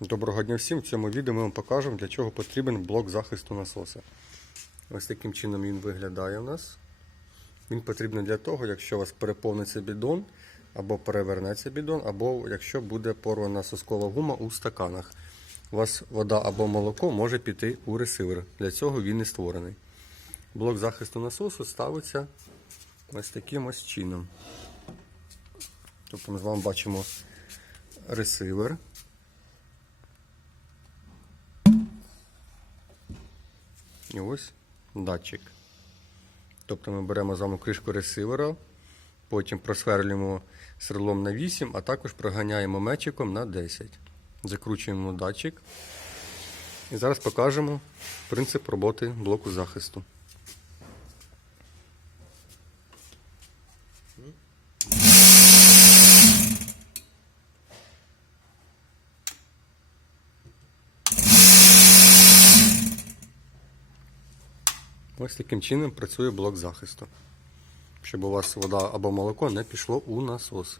Доброго дня всім! В цьому відео ми вам покажемо, для чого потрібен блок захисту насоса. Ось таким чином він виглядає у нас. Він потрібен для того, якщо у вас переповниться бідон, або перевернеться бідон, або якщо буде порвана соскова гума у стаканах. У вас вода або молоко може піти у ресивер. Для цього він і створений. Блок захисту насосу ставиться ось таким ось чином. Тобто ми з вами бачимо ресивер. І ось датчик. Тобто ми беремо з вами кришку ресивера, потім просверлюємо серлом на 8, а також проганяємо мечиком на 10. Закручуємо датчик. І зараз покажемо принцип роботи блоку захисту. Ось таким чином працює блок захисту. Щоб у вас вода або молоко не пішло у насос.